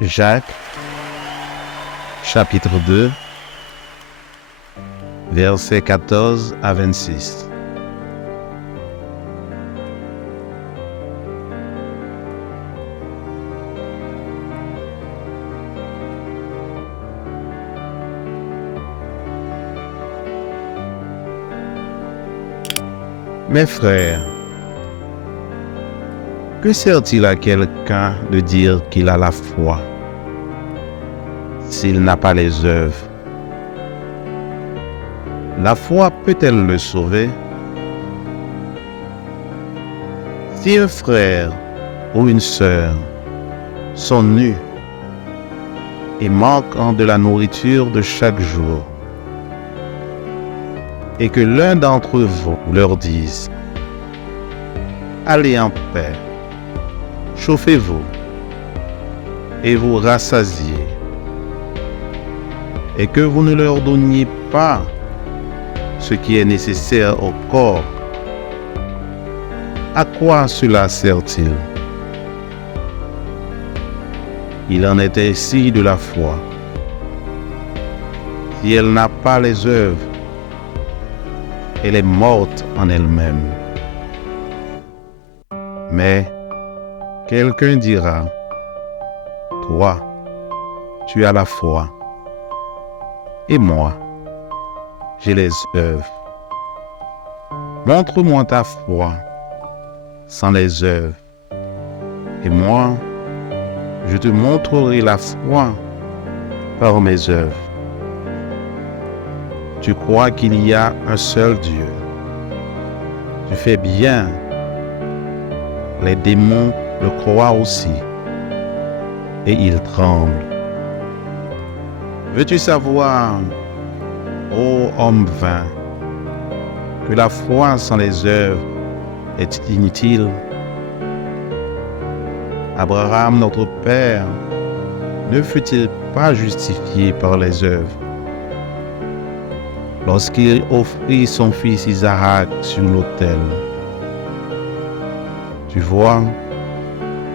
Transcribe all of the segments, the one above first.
Jacques, chapitre 2, versets 14 à 26. Mes frères, que sert-il à quelqu'un de dire qu'il a la foi s'il n'a pas les œuvres? La foi peut-elle le sauver? Si un frère ou une sœur sont nus et manquent de la nourriture de chaque jour, et que l'un d'entre vous leur dise « Allez en paix, chauffez-vous et vous rassasiez », et que vous ne leur donniez pas ce qui est nécessaire au corps, à quoi cela sert-il? Il en est ainsi de la foi. Si elle n'a pas les œuvres, elle est morte en elle-même. Mais quelqu'un dira, « Toi, tu as la foi, et moi, j'ai les œuvres. Montre-moi ta foi sans les œuvres, et moi, je te montrerai la foi par mes œuvres. Tu crois qu'il y a un seul Dieu. Tu fais bien. Les démons le croient aussi, et ils tremblent. Veux-tu savoir, ô homme vain, que la foi sans les œuvres est inutile? Abraham, notre père, ne fut-il pas justifié par les œuvres lorsqu'il offrit son fils Isaac sur l'autel? Tu vois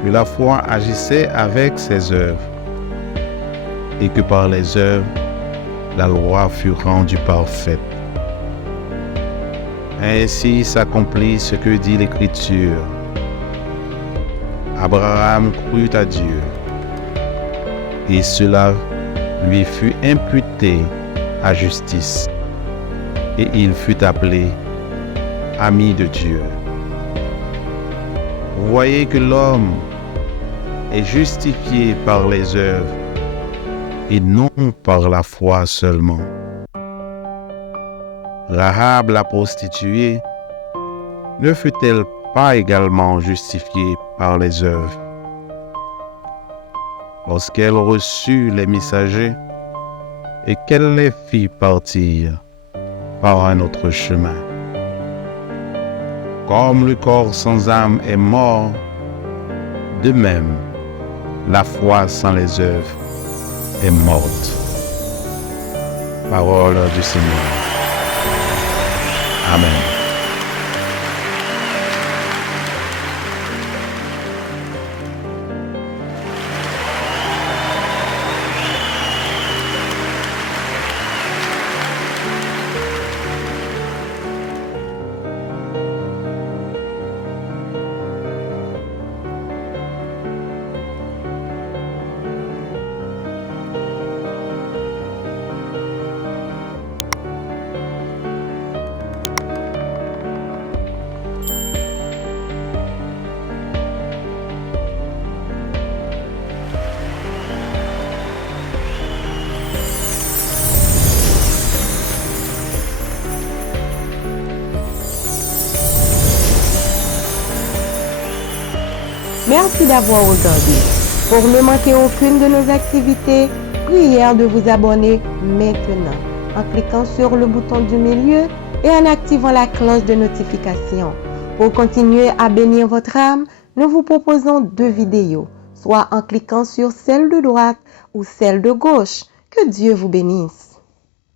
que la foi agissait avec ses œuvres, et que par les œuvres, la loi fut rendue parfaite. Ainsi s'accomplit ce que dit l'Écriture. Abraham crut à Dieu, et cela lui fut imputé à justice, et il fut appelé ami de Dieu. Vous voyez que l'homme est justifié par les œuvres et non par la foi seulement. Rahab la prostituée ne fut-elle pas également justifiée par les œuvres lorsqu'elle reçut les messagers et qu'elle les fit partir par un autre chemin? Comme le corps sans âme est mort, de même, la foi sans les œuvres est morte. Parole du Seigneur. Amen. Merci d'avoir regardé. Pour ne manquer aucune de nos activités, prière de vous abonner maintenant en cliquant sur le bouton du milieu et en activant la cloche de notification. Pour continuer à bénir votre âme, nous vous proposons 2 vidéos, soit en cliquant sur celle de droite ou celle de gauche. Que Dieu vous bénisse.